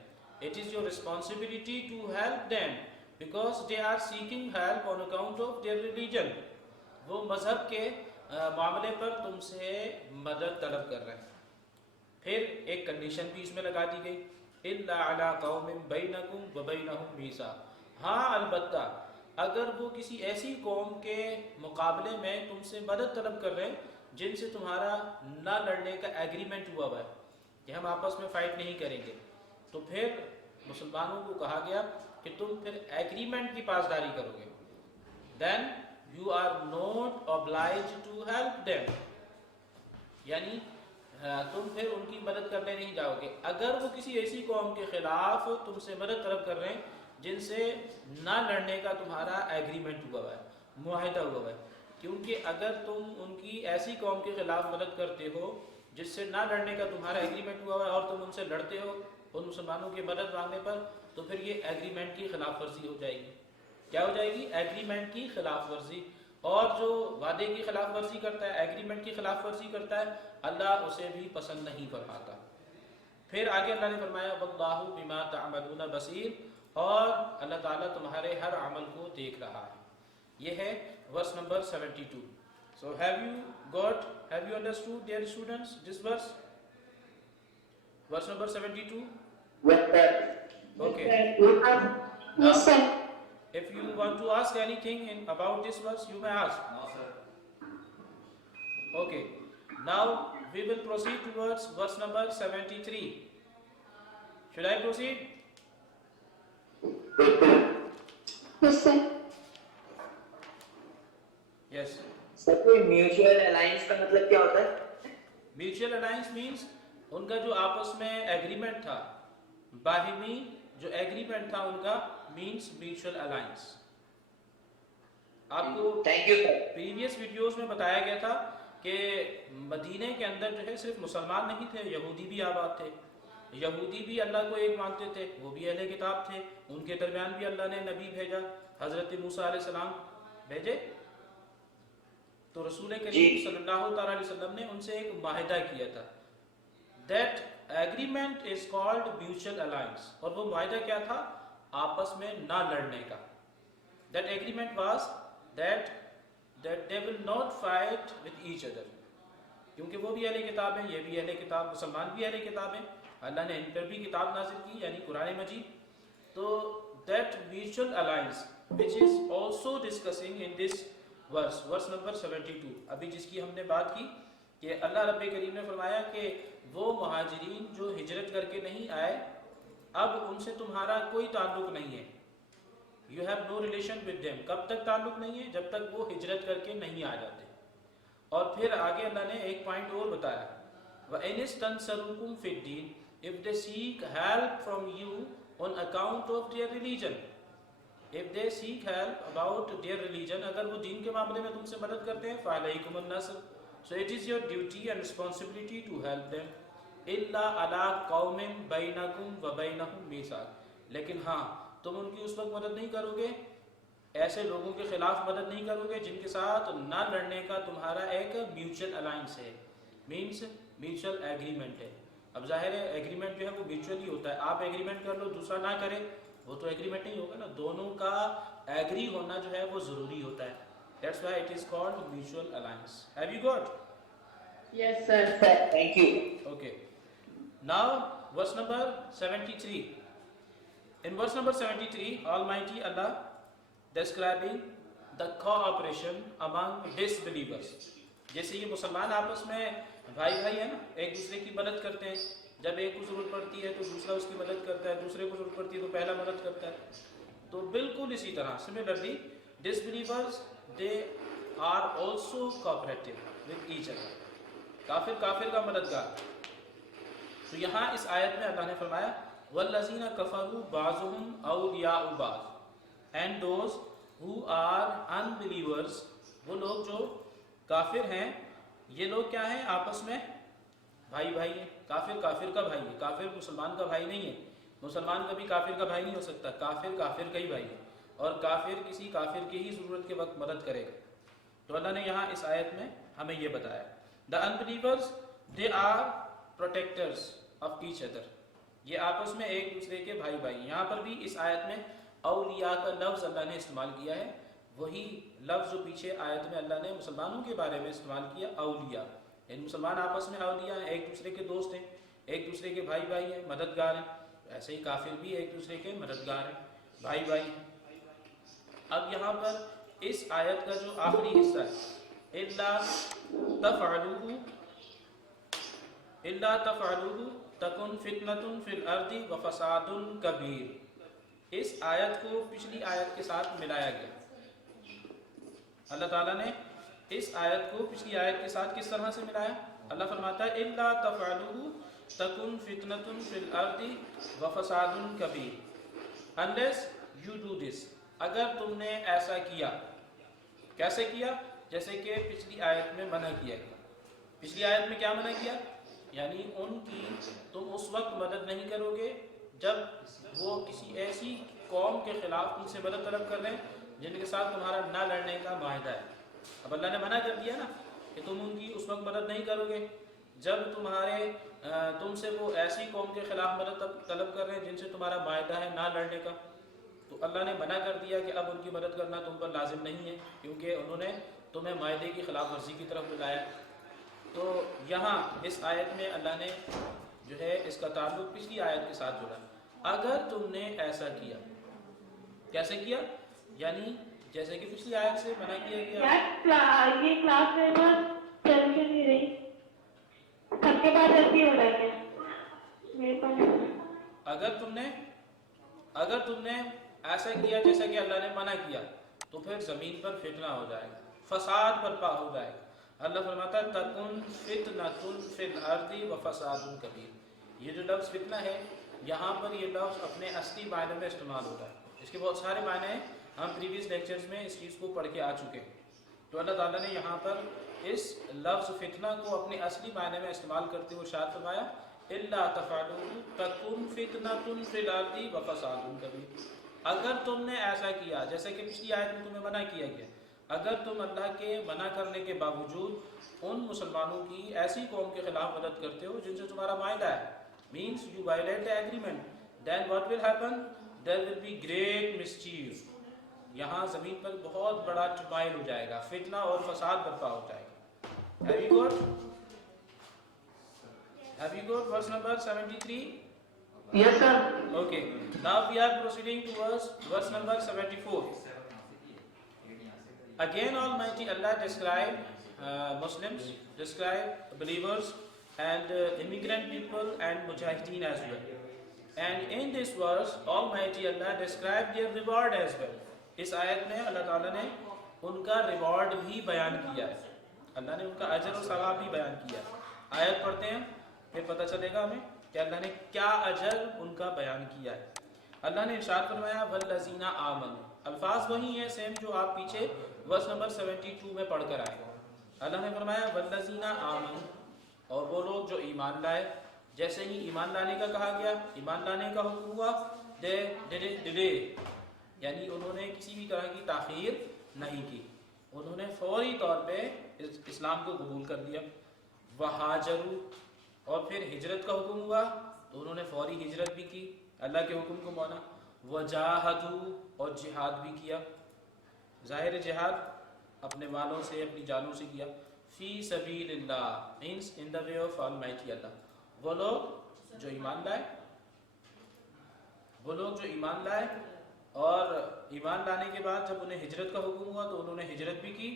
It is your responsibility to help them because they are seeking help on account of their religion. وہ مذہب کے معاملے پر تم سے مدد طلب کر رہے ہیں. پھر ایک کنڈیشن بھی اس میں لگا دی گئی إِلَّا عَلَىٰ قَوْمٍ بَيْنَكُمْ وَبَيْنَهُمْ مِيثَاقٌ. ہاں البتہ اگر وہ کسی ایسی قوم کے مقابلے میں تم سے مدد طلب کر رہے ہیں جن سے تمہارا نہ لڑنے کا ایگریمنٹ ہوا ہوا ہے کہ ہم آپس میں فائٹ نہیں کریں گے، تو پھر مسلمانوں کو کہا گیا کہ تم پھر ایگریمنٹ کی پاسداری کرو گے. then you are not obliged to help them. یعنی تم پھر ان کی مدد کرنے نہیں جاؤ گے اگر وہ کسی ایسی قوم کے خلاف تم سے مدد طلب کر رہے ہیں جن سے نہ لڑنے کا تمہارا ایگریمنٹ ہوا ہوا ہے، معاہدہ ہوا ہوا ہے. کیونکہ اگر تم ان کی ایسی قوم کے خلاف مدد کرتے ہو جس سے نہ لڑنے کا تمہارا ایگریمنٹ ہوا ہوا ہے اور تم ان سے لڑتے ہو ان مسلمانوں کی مدد مانگنے پر، تو پھر یہ ایگریمنٹ کی خلاف ورزی ہو جائے گی. کیا ہو جائے گی؟ ایگریمنٹ کی خلاف ورزی. اور جو وعدے کی خلاف ورزی کرتا ہے، ایگریمنٹ کی خلاف ورزی کرتا ہے، اللہ اسے بھی پسند نہیں فرماتا. پھر آگے اللہ نے فرمایا واللہ بما تعملون بصیر، اور اللہ تعالیٰ تمہارے ہر عمل کو دیکھ رہا ہے. یہ ہے verse number 72. So have you understood, dear students, this verse? Verse number 72? Yes, sir. Okay. Now, Yes, sir. if you want to ask anything about this verse, you may ask. No, sir. Okay. Now we will proceed towards verse number 73. Should I proceed? Yes, sir. Yes. سر کوئی mutual alliance کا مطلب کیا ہوتا ہے؟ Mutual alliance means ان کا جو آپس میں ایگریمنٹ تھا، باہمی جو ایگریمنٹ تھا ان کا، means mutual alliance. آپ کو thank you sir. Previous videos میں بتایا گیا تھا کہ مدینہ کے اندر جو ہے صرف مسلمان نہیں تھے، یہودی بھی آباد تھے. یہودی بھی اللہ کو ایک مانتے تھے، وہ بھی اہل کتاب تھے. ان کے درمیان بھی اللہ نے نبی بھیجا، حضرت موسیٰ علیہ السلام بھیجے. تو رسول کریم صلی اللہ تعالیٰ علیہ وسلم نے ان سے ایک معاہدہ کیا تھا. That agreement is called mutual alliance. اور وہ معاہدہ کیا تھا؟ آپس میں نہ لڑنے کا. That agreement was that they will not fight with each other. کیونکہ وہ بھی اہل کتاب ہیں، یہ بھی اہل کتاب، مسلمان بھی اہل کتاب ہیں، اللہ نے ان پر بھی کتاب نازل کی یعنی قرآن مجید. تو that mutual alliance which is also discussing in this verse number 72، ابھی جس کی ہم نے بات کی کہ اللہ رب کریم نے فرمایا کہ وہ مہاجرین جو ہجرت کر کے نہیں آئے، اب ان سے تمہارا کوئی تعلق نہیں ہے. You have no relation with them. کب تک تعلق نہیں ہے؟ جب تک وہ ہجرت کر کے نہیں آ جاتے. اور پھر آگے اللہ نے ایک پوائنٹ اور بتایا، وَإِنِ اسْتَنْصَرُوكُمْ فِي الدِّينِ if they seek help from you on account of their religion. if they seek help about their religion، اگر وہ دین کے معاملے میں تم سے مدد کرتے ہیں، فَعَلَيْكُمُ النَّصْرُ so it is your duty and responsibility to help them. إِلَّا عَلَىٰ قَوْمٍ بَيْنَكُمْ وَبَيْنَهُمْ مِيثَاقٌ، لیکن ہاں تم ان کی اس وقت مدد نہیں کرو گے، ایسے لوگوں کے خلاف مدد نہیں کرو گے جن کے ساتھ نہ لڑنے کا تمہارا ایک میوچل الائنس ہے، مینس میوچل ایگریمنٹ ہے. اب ظاہر ہے ایگریمنٹ جو ہے وہ میوچل ہی ہوتا ہے. آپ ایگریمنٹ کر لو دوسرا نہ کرے، وہ تو ایگریمنٹ نہیں ہوگا نا. دونوں کا ایگری ہونا جو ہے وہ ضروری ہوتا ہے. That's why it is called mutual alliance. Have you got? Yes, sir. Thank you. Okay. Now verse number 73. In verse number 73, Almighty Allah describing the cooperation among disbelievers. جیسے یہ مسلمان آپس میں بھائی ہیں نا، ایک دوسرے کی مدد کرتے ہیں. جب ایک کو ضرورت پڑتی ہے تو دوسرا اس کی مدد کرتا ہے، دوسرے کو ضرورت پڑتی ہے تو پہلا مدد کرتا ہے. تو بالکل اسی طرح similarly disbelievers they are also cooperative with each other. کافر کا مددگار. تو یہاں اس آیت میں اللہ نے فرمایا وَالَّذِينَ كَفَرُوا بَعْضُهُمْ أَوْلِيَاءُ بَعْضٍ and those who are unbelievers، وہ لوگ جو کافر ہیں، یہ لوگ کیا ہیں؟ آپس میں بھائی ہیں. کافر کا بھائی ہے، کافر مسلمان کا بھائی نہیں ہے. مسلمان کبھی کافر کا بھائی نہیں ہو سکتا. کافر کا ہی بھائی ہے، اور کافر کسی کافر کی ہی ضرورت کے وقت مدد کرے گا. تو اللہ نے یہاں اس آیت میں ہمیں یہ بتایا the unbelievers they are protectors of each other. یہ آپس میں ایک دوسرے کے بھائی. یہاں پر بھی اس آیت میں اولیاء کا لفظ اللہ نے استعمال کیا ہے، وہی لفظ جو پیچھے آیت میں اللہ نے مسلمانوں کے بارے میں استعمال کیا، اولیاء. یعنی مسلمان آپس میں اولیاء ہیں، ایک دوسرے کے دوست ہیں، ایک دوسرے کے بھائی ہیں، مددگار ہیں. ایسے ہی کافر بھی ایک دوسرے کے مددگار ہیں، بھائی ہیں. اب یہاں پر اس آیت کا جو آخری حصہ ہے اِلَّا تَفْعَلُوهُ تَكُنْ فِتْنَةٌ فِي الْأَرْضِ وَفَسَادٌ كَبِيرٌ، اس آیت کو پچھلی آیت کے ساتھ ملایا گیا. اللہ تعالیٰ نے اس آیت کو پچھلی آیت کے ساتھ کس طرح سے ملایا؟ اللہ فرماتا ہے إِلَّا تَفْعَلُوهُ تَكُنْ فِتْنَةٌ فِي الْأَرْضِ وَفَسَادٌ كَبِيرٌ unless you do this، اگر تم نے ایسا کیا. کیسے کیا؟ جیسے کہ پچھلی آیت میں منع کیا گیا. پچھلی آیت میں کیا منع کیا؟ یعنی ان کی تم اس وقت مدد نہیں کرو گے جب وہ کسی ایسی قوم کے خلاف تم سے مدد طلب کر رہے ہیں جن کے ساتھ تمہارا نہ لڑنے کا معاہدہ ہے. اب اللہ نے منع کر دیا نا کہ تم ان کی اس وقت مدد نہیں کرو گے جب تم سے وہ ایسی قوم کے خلاف مدد طلب کر رہے ہیں جن سے تمہارا معاہدہ ہے نہ لڑنے کا. تو اللہ نے منع کر دیا کہ اب ان کی مدد کرنا تم پر لازم نہیں ہے کیونکہ انہوں نے تمہیں معاہدے کی خلاف ورزی کی طرف بلایا. تو یہاں اس آیت میں اللہ نے جو ہے اس کا تعلق پچھلی آیت کے ساتھ جوڑا. اگر تم نے ایسا کیا, کیسے کیا؟ یعنی جیسے کہ پچھلی آیت سے منع کیا گیا. یہ کلاس میں بہت ٹینشن نہیں رہی, سب کے پاس ایسی ہو رہا ہے میرے پاس. اگر تم نے ایسا کیا جیسا کہ اللہ نے منع کیا تو پھر زمین پر فتنہ ہو جائے گا, فساد برپا ہو جائے گا. اللہ فرماتا ہے تکن فتنۃ فی الارض وفساد کبیر. یہ جو لفظ فتنہ ہے یہاں پر یہ لفظ اپنے اصلی معنی میں استعمال ہوتا ہے. اس کے بہت سارے معنی ہیں, ہم پریویس لیکچرز میں اس چیز کو پڑھ کے آ چکے ہیں. تو اللہ تعالیٰ نے یہاں پر اس لفظ فتنہ کو اپنے اصلی معنی میں استعمال کرتے ہوئے ارشاد فرمایا الا تفعلوا تکن فتنۃ فی الارض وفساد کبیر. اگر تم نے ایسا کیا جیسے کہ پچھلی آیت میں تمہیں منع کیا گیا, اگر تم اللہ کے منع کرنے کے باوجود ان مسلمانوں کی ایسی قوم کے خلاف مدد کرتے ہو جن سے تمہارا معاہدہ ہے, means you violate the agreement, then what will happen? There will be great mischief. یہاں زمین پر بہت بڑا ٹرمائل ہو جائے گا, فتنہ اور فساد برپا ہو جائے گا. Have you got verse number 73? Yes, sir. Okay. Now we are proceeding towards verse number 74. Again Almighty Allah described Muslims, described believers and immigrant people and mujahideen as well. And in this verse Almighty Allah described their reward as well. اس آیت میں اللہ تعالیٰ نے ان کا reward بھی بیان کیا ہے, اللہ نے ان کا اجر و ثواب بھی بیان کیا ہے. آیت پڑھتے ہیں پھر پتہ چلے گا ہمیں کہ اللہ نے کیا اجر ان کا بیان کیا ہے. اللہ نے ارشاد فرمایا والذین آمنوا. الفاظ وہی ہیں سیم جو آپ پیچھے ورس نمبر 72 میں پڑھ کر آئے. اللہ نے فرمایا والذین آمنوا, اور وہ لوگ جو ایمان لائے. جیسے ہی ایمان لانے کا کہا گیا, ایمان لانے کا حکم ہوا, دے ڈیلے, یعنی انہوں نے کسی بھی طرح کی تاخیر نہیں کی, انہوں نے فوری طور پہ اسلام کو قبول کر لیا. وہاجروا, اور پھر ہجرت کا حکم ہوا تو انہوں نے فوری ہجرت بھی کی, اللہ کے حکم کو مانا. وجاہدوا, اور جہاد بھی کیا. ظاہر جہاد اپنے مالوں سے اپنی جانوں سے کیا. فی سبیل اللہ means in the way of Almighty Allah. وہ لوگ جو ایمان لائے, اور ایمان لانے کے بعد جب انہیں ہجرت کا حکم ہوا تو انہوں نے ہجرت بھی کی.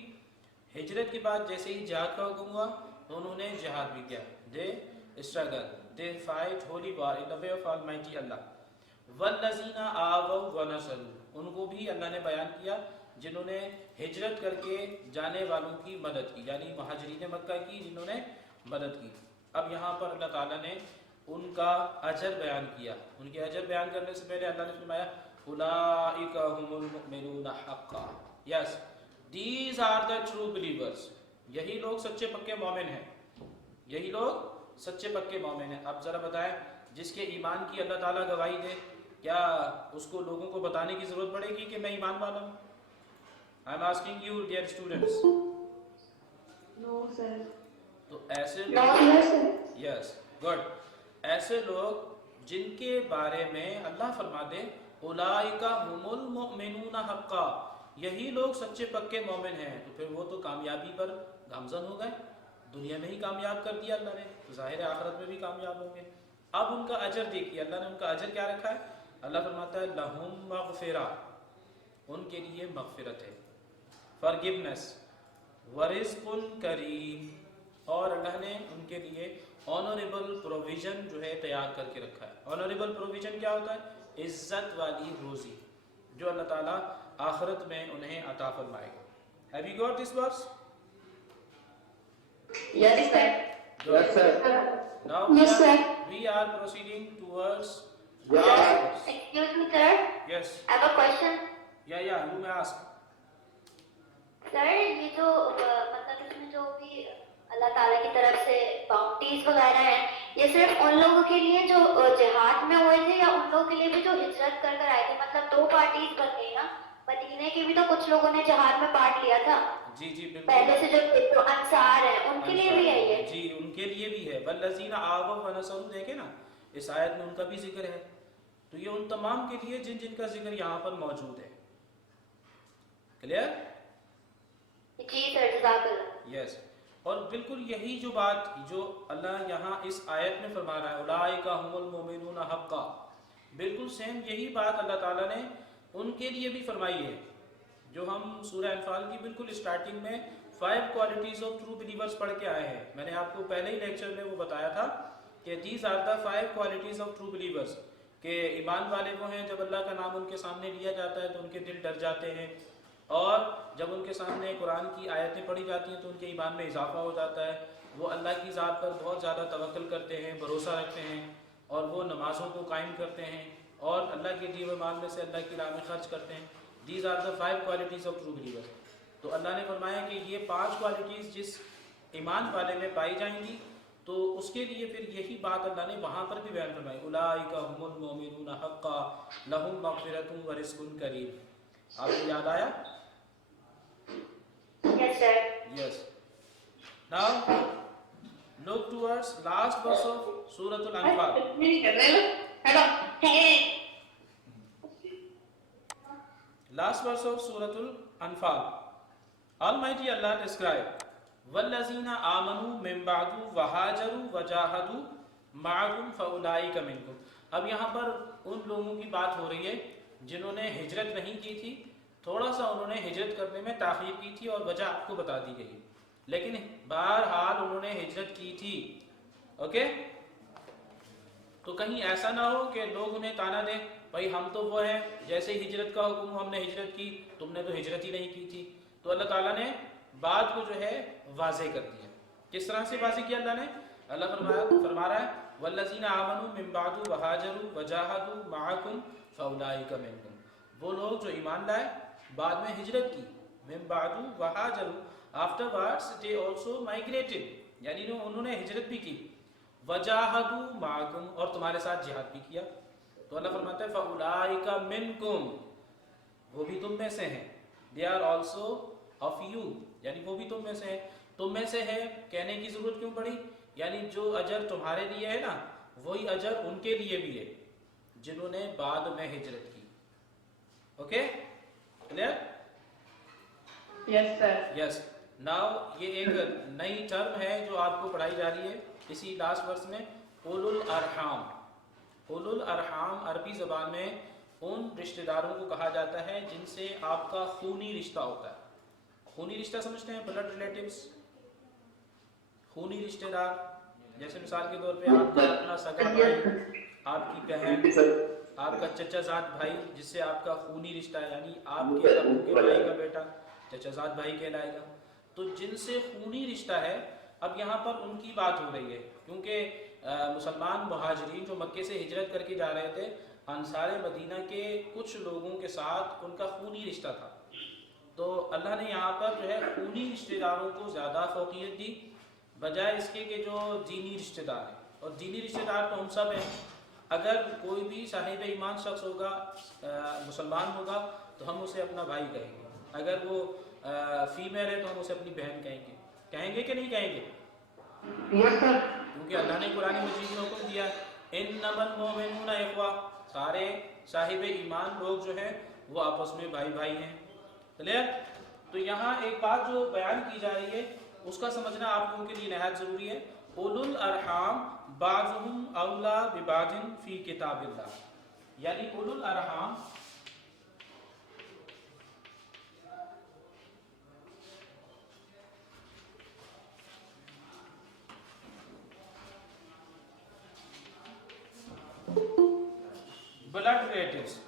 ہجرت کے بعد جیسے ہی جہاد کا حکم ہوا تو انہوں نے جہاد بھی کیا. They struggle, they fight holy war in the way of almighty Allah. والذین آووا ونصروا, ان کو بھی اللہ نے بیان کیا جنہوں نے ہجرت کر کے جانے والوں کی مدد کی, یعنی مہاجرین مکہ کی جنہوں نے مدد کی. اب یہاں پر اللہ تعالیٰ نے ان کا اجر بیان کیا. ان کے اجر بیان کرنے سے پہلے اللہ نے فرمایا اولئک هم المؤمنون حقا. Yes, these are the true believers. یہی لوگ سچے پکے مومن ہیں, یہی لوگ سچے پکے مومن ہیں. اب ذرا بتائیں جس کے ایمان کی اللہ تعالیٰ گواہی دے, کیا اس کو لوگوں کو بتانے کی ضرورت پڑے گی کہ میں ایمان والا ہوں؟ I am asking you dear students. No sir. تو ایسے No لوگ, sir. yes, good, ایسے لوگ جن کے بارے میں اللہ فرما دے اولئک هم المؤمنون حقا, یہی لوگ سچے پکے مومن ہیں, تو پھر وہ تو کامیابی پر گامزن ہو گئے. دنیا میں ہی کامیاب کر دیا اللہ نے, تو ظاہر آخرت میں بھی کامیاب ہوں گے. اب ان کا اجر دیکھیے, اللہ نے ان کا اجر کیا رکھا ہے. اللہ فرماتا ہے لہم مغفرہ, ان کے لیے مغفرت ہے, forgiveness, ورزق کریم, اور اللہ نے ان کے لیے آنریبل پروویژن جو ہے تیار کر کے رکھا ہے. آنریبل پروویژن کیا ہوتا ہے؟ عزت والی روزی جو اللہ تعالیٰ آخرت میں انہیں عطا فرمائے گا. Have you got this verse? Yes, sir. Good. Yes, sir. Now Yes, sir. we are proceeding towards Yes. last verse. Excuse me sir, Yes. I have a question. Yeah, you may ask. سر یہ جو مطلب اس میں جو بھی اللہ اللہ تعالیٰ کی طرف سے باؤنڈریز وغیرہ ہیں، یہ صرف ان لوگوں کے لیے جو جہاد میں ہوئے تھے یا ان لوگوں کے لیے بھی جو ہجرت کر کر آئے تھے؟ مطلب دو پارٹیز بن گئی نا، مدینے کی بھی تو کچھ لوگوں نے جہاد میں پارٹ لیا تھا جی جی بالکل پہلے سے، جو انصار ہیں ان کے لیے بھی ہے یہ. جی ان کے لیے بھی ہے. والذین آووا ونصروا، دیکھیں نا اس آیت میں ان کا بھی ذکر ہے. تو یہ ان تمام کے لیے جن جن کا ذکر یہاں پر موجود ہے. کلیئر؟ جی سر، جزاک اللہ. یس. اور بالکل یہی جو بات جو اللہ یہاں اس آیت میں فرما رہا ہے اولئک هم المؤمنون حقا، بالکل سیم یہی بات اللہ تعالیٰ نے ان کے لیے بھی فرمائی ہے جو ہم سورہ انفال کی بالکل اسٹارٹنگ میں 5 کوالٹیز آف ٹرو بلیورز پڑھ کے آئے ہیں. میں نے آپ کو پہلے ہی لیکچر میں وہ بتایا تھا کہ these are the 5 qualities of true believers, کہ ایمان والے وہ ہیں جب اللہ کا نام ان کے سامنے لیا جاتا ہے تو ان کے دل ڈر جاتے ہیں، اور جب ان کے سامنے قرآن کی آیتیں پڑھی جاتی ہیں تو ان کے ایمان میں اضافہ ہو جاتا ہے. وہ اللہ کی ذات پر بہت زیادہ توکل کرتے ہیں، بھروسہ رکھتے ہیں، اور وہ نمازوں کو قائم کرتے ہیں اور اللہ کے دیے ہوئے مال میں سے اللہ کی راہ میں خرچ کرتے ہیں. These are the 5 qualities of true believers. تو اللہ نے فرمایا کہ یہ 5 کوالٹیز جس ایمان والے میں پائی جائیں گی تو اس کے لیے پھر یہی بات اللہ نے وہاں پر بھی بیان فرمائی اولئک هم المؤمنون حقا لهم مغفرۃ ورزق کریم. آپ کو یاد آیا؟ Yes sir. Yes. Now look towards last verse of Surah Al-Anfal. Last verse of Surah Al-Anfal. Almighty Allah described وَالَّذِينَ آمَنُوا مِن بَعْدُ وَهَاجَرُوا وَجَاهَدُوا مَعَكُمْ فَأُولَئِكَ مِنكُمْ. اب یہاں پر ان لوگوں کی بات ہو رہی ہے جنہوں نے ہجرت نہیں کی تھی، تھوڑا سا انہوں نے ہجرت کرنے میں تاخیر کی تھی اور وجہ آپ کو بتا دی گئی، لیکن بہرحال انہوں نے ہجرت کی تھی. اوکے؟ تو کہیں ایسا نہ ہو کہ لوگ انہیں تانا دیں بھائی ہم تو وہ ہیں جیسے ہی ہجرت کا حکم ہم نے ہجرت کی، تم نے تو ہجرت ہی نہیں کی تھی. تو اللہ تعالیٰ نے بات کو جو ہے واضح کر دیا. کس طرح سے واضح کیا اللہ نے؟ اللہ فرما رہا ہے وَالَّذِينَ آمَنُوا مِن بَعْدُ وَهَاجَرُوا وَجَاهَدُوا مَعَكُمْ فَأُولَئِكَ مِنكُمْ. وہ لوگ جو ایمان لائے بعد میں ہجرت کی، من بعد وَهَاجَرُوا afterwards they also migrated، یعنی انہوں نے ہجرت بھی کی، وَجَاهَدُوا مَعَكُمْ اور تمہارے ساتھ جہاد بھی کیا. تو اللہ فرماتا ہے فَأُولَئِكَ مِنكُمْ، وہ بھی تم میں سے ہیں. they are also of you، یعنی وہ بھی تم میں سے ہیں. تم میں سے ہے کہنے کی ضرورت کیوں پڑی؟ یعنی جو اجر تمہارے لیے ہے نا وہی اجر ان کے لیے بھی ہے جنہوں نے بعد میں ہجرت کی. Okay clear? Yes, sir. یس. ناؤ یہ ایک نئی ٹرم ہے جو آپ کو پڑھائی جا رہی ہے اسی لاسٹ ورس میں، اولو الارحام. اولو الارحام عربی زبان میں ان رشتہ داروں کو کہا جاتا ہے جن سے آپ کا خونی رشتہ ہوتا ہے. خونی رشتہ سمجھتے ہیں؟ بلڈ ریلیٹیوز، خونی رشتہ دار. جیسے مثال کے طور پہ آپ کا اپنا سگا بھائی، آپ کی بہن، آپ کا چچا زاد بھائی جس سے آپ کا خونی رشتہ ہے، یعنی آپ کے ابو کے بھائی کا بیٹا چچا زاد بھائی کہلائے گا. تو جن سے خونی رشتہ ہے اب یہاں پر ان کی بات ہو رہی ہے، کیونکہ مسلمان مہاجرین جو مکے سے ہجرت کر کے جا رہے تھے، انصار مدینہ کے کچھ لوگوں کے ساتھ ان کا خونی رشتہ تھا. تو اللہ نے یہاں پر جو ہے خونی رشتہ داروں کو زیادہ فوقیت دی بجائے اس کے کہ جو دینی رشتہ دار ہیں. اور دینی رشتہ دار تو ہم سب ہیں. اگر کوئی بھی صاحب ایمان شخص ہوگا، مسلمان ہوگا، تو ہم اسے اپنا بھائی کہیں گے. اگر وہ فیمیل ہے تو ہم اسے اپنی بہن کہیں گے کہ نہیں کہیں گے؟ Yes, sir. کیونکہ اللہ نے قرآن مجید میں حکم دیا انما المؤمنون اخوہ، سارے صاحب ایمان لوگ جو ہیں وہ آپس میں بھائی بھائی ہیں. کلیئر؟ تو یہاں ایک بات جو بیان کی جا رہی ہے اس کا سمجھنا آپ لوگوں کے لیے نہایت ضروری ہے. اولو الارحام بعضهم اولا ببعض فی کتاب اللہ، یعنی اولو الارحام بلڈ ریلیٹیوز.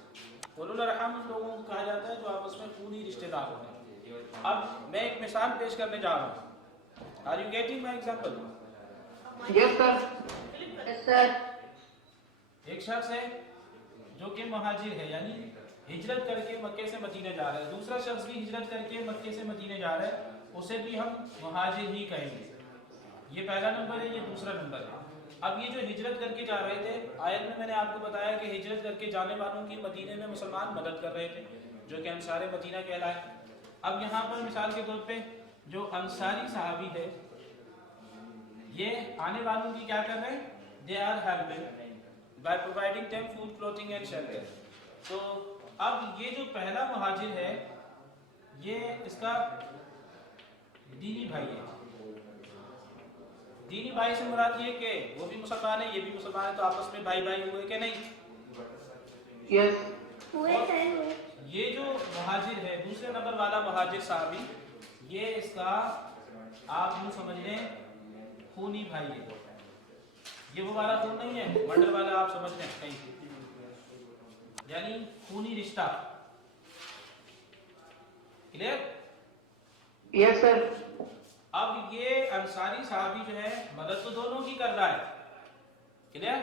اولو الارحام ان لوگوں کو کہا جاتا ہے جو آپس میں خونی رشتہ دار ہوتے ہیں. اب میں ایک مثال پیش کرنے جا رہا ہوں. Are you getting my example? Yes, sir. Yes sir. ایک شخص ہے جو کہ مہاجر ہے، یعنی ہجرت کر کے مکے سے مدینے جا رہا ہے. دوسرا شخص بھی ہجرت کر کے مکے سے مدینے جا رہا ہے، اسے بھی ہم مہاجر ہی کہیں گے. یہ پہلا نمبر ہے، یہ دوسرا نمبر ہے۔ اب یہ جو ہجرت کر کے جا رہے تھے، آیت میں نے آپ کو بتایا کہ ہجرت کر کے جانے والوں کی مدینے میں مسلمان مدد کر رہے تھے، جو کہ انصار مدینہ کہلائے۔ اب یہاں پر مثال کے طور پہ جو انصاری صحابی ہے، یہ آنے والوں کی کیا کر رہے ہیں؟ they are helping by providing them food, clothing and shelter۔ تو اب یہ جو پہلا مہاجر ہے، یہ اس کا دینی بھائی ہے۔ دینی بھائی سے مراد یہ کہ وہ بھی مسلمان ہے، یہ بھی مسلمان ہے، تو آپس میں بھائی بھائی ہوئے کہ نہیں؟ Yes. ہوئے ہوئے یہ جو مہاجر ہے، دوسرے نمبر والا مہاجر صحابی، یہ اس کا آپ یوں سمجھ لیں خونی بھائی ہے۔ یہ وہ والا خون نہیں ہے مرڈر والا، آپ سمجھ لیں کہیں، یعنی خونی رشتہ۔ کلیئر؟ Yes, sir. اب یہ انصاری صحابی جو ہے مدد تو دونوں کی کر رہا ہے، کلیئر،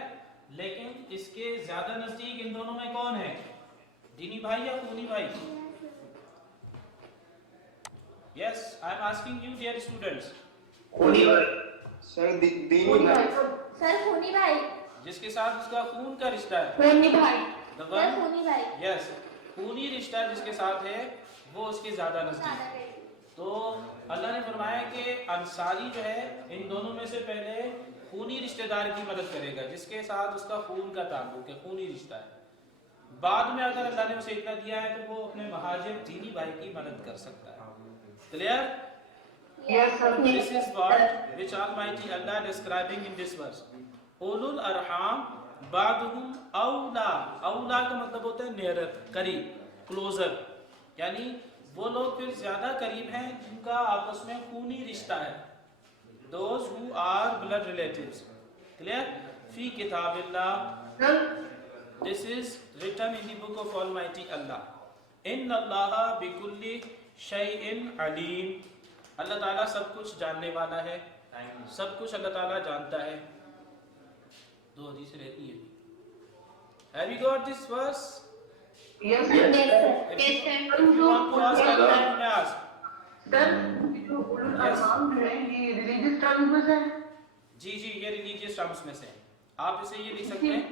لیکن اس کے زیادہ نزدیک ان دونوں میں کون ہے؟ دینی بھائی یا خونی بھائی؟ Yes, I am asking you dear students, خونی بھائی سر، دینی بھائی سر خونی بھائی، جس کے ساتھ اس کا خون کا رشتہ ہے، خونی بھائی، the سر one، خونی بھائی، یس، خونی رشتہ جس کے ساتھ ہے وہ اس کے زیادہ نزدیک۔ تو اللہ نے فرمایا کہ انصاری جو ہے ان دونوں میں سے پہلے خونی رشتہ دار کی مدد کرے گا، جس کے ساتھ اس کا خون کا تعلق ہے، خونی رشتہ ہے۔ بعد میں اگر اللہ نے اسے اتنا دیا ہے تو وہ اپنے مہاجر دینی بھائی کی مدد کر سکتا ہے۔ Clear? Yes, sir. This is what which Almighty Allah describing in this verse. اولو الارحام بعضهم اولا، اولا کا مطلب ہوتا ہے نیئرر، قریب، کلوزر، یعنی وہ لوگ پھر زیادہ قریب ہیں جن کا آپس میں خونی رشتہ ہے، those who are blood relatives۔ Clear? فی کتاب اللہ، Sir. this is written in the book of Almighty Allah۔ ان اللہ بکل شیء علیم، اللہ تعالیٰ سب کچھ جاننے والا ہے، سب کچھ اللہ تعالیٰ جانتا ہے۔ دو حدیثیں رہتی ہیں۔ Have you got this verse? Yes, sir. If you want to ask, you may ask۔ Sir, جو اولو الارحام جو ہے یہ religious terms میں سے ہے؟ جی جی، یہ ریلیجیس ٹرمز میں سے ہیں۔ آپ اسے یہ لکھ سکتے ہیں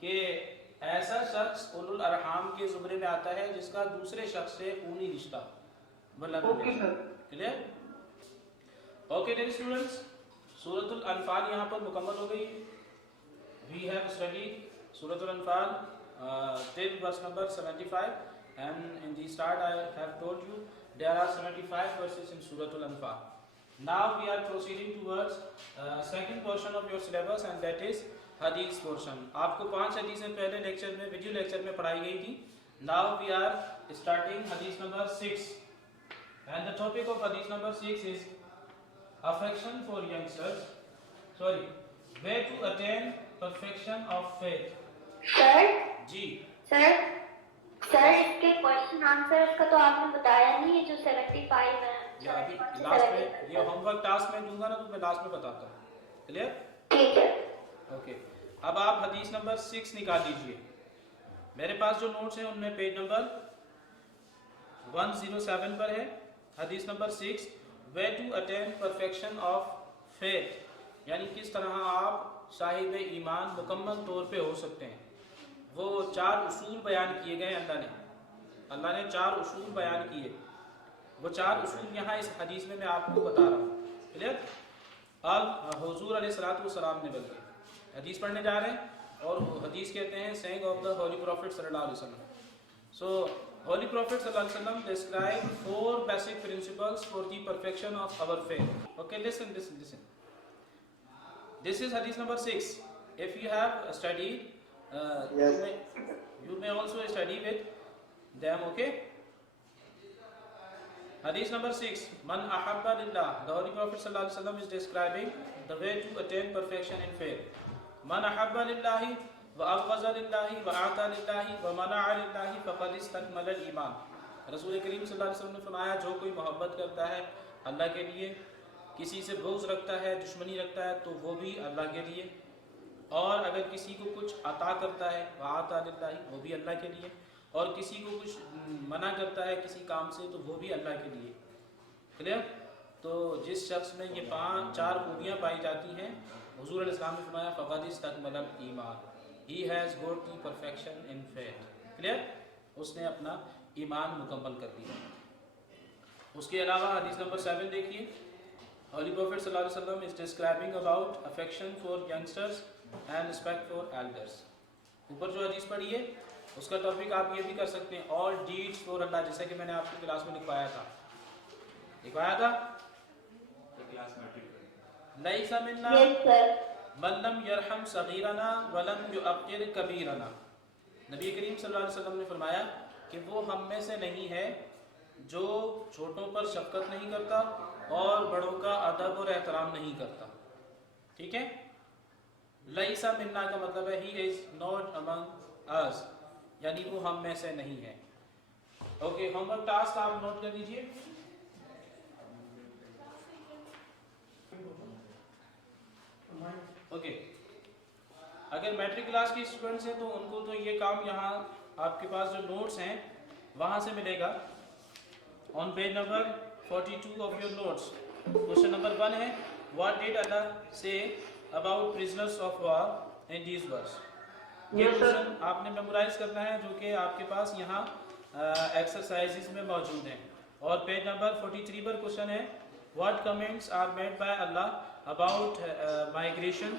کہ ایسا شخص اولو الارحام کے زمرے میں آتا ہے جس کا دوسرے شخص سے خونی رشتہ، Okay, sir. Clear? Okay dear students, سورۃ الانفال یہاں پر مکمل ہو گئی۔ وی ہیو اسٹڈیڈ سورۃ الانفال till verse number 75, and in the start I have told you there are 75 verses in Surah Al-Anfal. Now we are proceeding towards second portion of your syllabus, and that is hadith portion. آپ کو 5 حدیثیں پہلے lecture میں، video lecture میں پڑھائی گئی تھی۔ Now we are starting hadith number 6, and the topic of hadith number 6 is affection for youngsters, sorry, way to attain perfection of faith۔ سر جی سر سر اس کے کوشچن آنسر کا تو آپ نے بتایا نہیں ہے جو 75 ہے۔ یا ابھی لاسٹ میں یہ ہوم ورک ٹاسک میں دوں گا نا تو میں لاسٹ میں بتاتا ہوں، کلیئر؟ ٹھیک ہے۔ اوکے، اب آپ حدیث نمبر 6 نکال لیجئے۔ میرے پاس جو نوٹس ہیں ان میں پیج نمبر 107 پر ہے حدیث نمبر 6، way to attain perfection of faith, یعنی کس طرح آپ صاحب ایمان مکمل طور پہ ہو سکتے ہیں۔ وہ 4 اصول بیان کیے گئے اللہ نے 4 اصول بیان کیے، وہ 4 اصول یہاں اس حدیث میں آپ کو بتا رہا ہوں، کلیئر؟ حضور علیہ الصلوۃ والسلام نے بلکہ حدیث پڑھنے جا رہے ہیں، اور حدیث کہتے ہیں saying of the holy prophet صلی اللہ علیہ وسلم۔ سو ہولی پروفٹ صلی اللہ علیہ وسلم describe 4 basic principles for the perfection of our faith۔ Okay, listen. This is hadith number 6. If you have studied, you may also study with them, okay? Hadith number 6, Man ahabba lillah, the Holy Prophet sallallahu alaihi wasallam is describing the way to attain perfection in faith. Man ahabba lillahi wa abghaza lillahi wa ata lillahi wa mana'a lillahi faqad istakmala al-iman۔ رسول کریم صلی اللہ علیہ وسلم نے فرمایا جو کوئی محبت کرتا ہے اللہ کے لیے، کسی سے بغض رکھتا ہے، دشمنی رکھتا ہے، تو وہ بھی اللہ کے لیے، اور اگر کسی کو کچھ عطا کرتا ہے وعطا للہ، وہ بھی اللہ کے لیے، اور کسی کو کچھ منع کرتا ہے کسی کام سے تو وہ بھی اللہ کے لیے، کلیئر؟ تو جس شخص میں یہ 4 خوبیاں پائی جاتی ہیں، حضور علیہ السلام نے فرمایا فقد استکمل الایمان، he has got the perfection in faith. Clear? اس نے اپنا ایمان مکمل کر دیا. اس کے علاوہ حدیث نمبر 7 دیکھیے. Holy Prophet صلی اللہ علیہ وسلم is describing about affection for youngsters and respect for elders. اوپر جو حدیث پڑھی ہے اس کا ٹاپک آپ یہ بھی کر سکتے ہیں all deeds for Allah، جیسا کہ میں نے آپ کی کلاس میں لکھوایا تھا. لیس منا من لم یرحم صغیرنا ولم یؤقر کبیرنا. نبی کریم صلی اللہ علیہ وسلم نے فرمایا کہ وہ ہم میں سے نہیں ہے جو چھوٹوں پر شفقت نہیں کرتا اور بڑوں کا ادب اور احترام نہیں کرتا. ٹھیک ہے؟ لیسا منا کا مطلب ہے ہی از ناٹ امنگ اس، یعنی وہ ہم میں سے نہیں ہے. اوکے، ہوم ورک ٹاسک آپ نوٹ کر لیجیے. اوکے، اگر میٹرک کلاس کے اسٹوڈنٹس ہیں تو ان کو تو یہ کام یہاں آپ کے پاس جو نوٹس ہیں وہاں سے ملے گا. On page number 42 of your notes question number 1 ہے what did Allah say about prisoners of war in these verses. یہ کوشچن آپ نے میمورائز کرنا ہے جو کہ آپ کے پاس یہاں ایکسرسائزز میں موجود ہیں. اور پیج نمبر 43 پر کوشچن ہے what comments are made by اللہ اباؤٹ مائیگریشن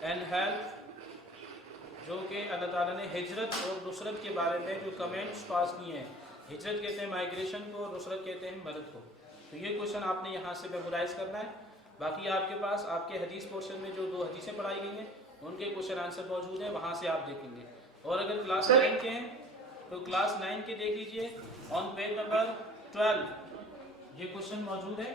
اینڈ ہیلپ، جو کہ اللہ تعالیٰ نے ہجرت اور نصرت کے بارے میں جو کمنٹس پاس کیے ہیں. ہجرت کہتے ہیں مائیگریشن کو اور نصرت کہتے ہیں مدد کو. تو یہ کوشچن آپ نے یہاں سے میمورائز کرنا ہے. باقی آپ کے پاس آپ کے حدیث پورشن میں جو 2 حدیثیں پڑھائی گئی ہیں ان کے کوشچن آنسر موجود ہیں، وہاں سے آپ دیکھیں گے. اور اگر کلاس 9 کے ہیں تو کلاس 9 کے دیکھ لیجئے. آن پیج نمبر 12 یہ کوشچن موجود ہے.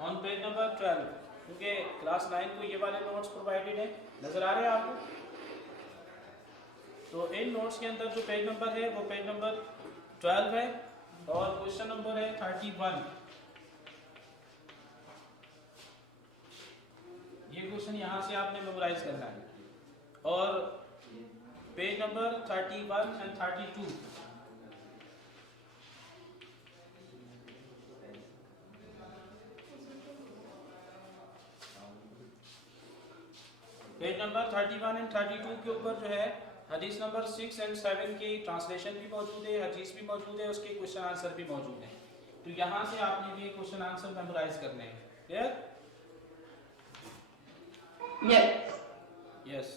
آن پیج نمبر 12 کیونکہ کلاس 9 کو یہ والے نوٹس پرووائڈڈ ہیں، نظر آ رہے ہیں آپ کو. تو ان نوٹس کے اندر جو پیج نمبر ہے وہ پیج نمبر 12 ہے اور کوشچن نمبر ہے 31. یہ کوشچن یہاں سے آپ نے میمورائز کرنا ہے. اور page number 31 and 32 page number 31 and 32 کے اوپر جو ہے حدیث نمبر 6 اینڈ 7 کی ٹرانسلیشن بھی موجود ہے، حدیث بھی موجود ہے، اس کے کوشچن آنسر بھی موجود ہیں. تو یہاں سے آپ نے یہ کوشچن آنسر میمورائز کرنے ہیں. Clear? Yes.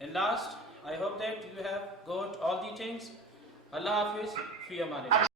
And last I hope that you have got all the things. اللہ حافظ، فی امان اللہ.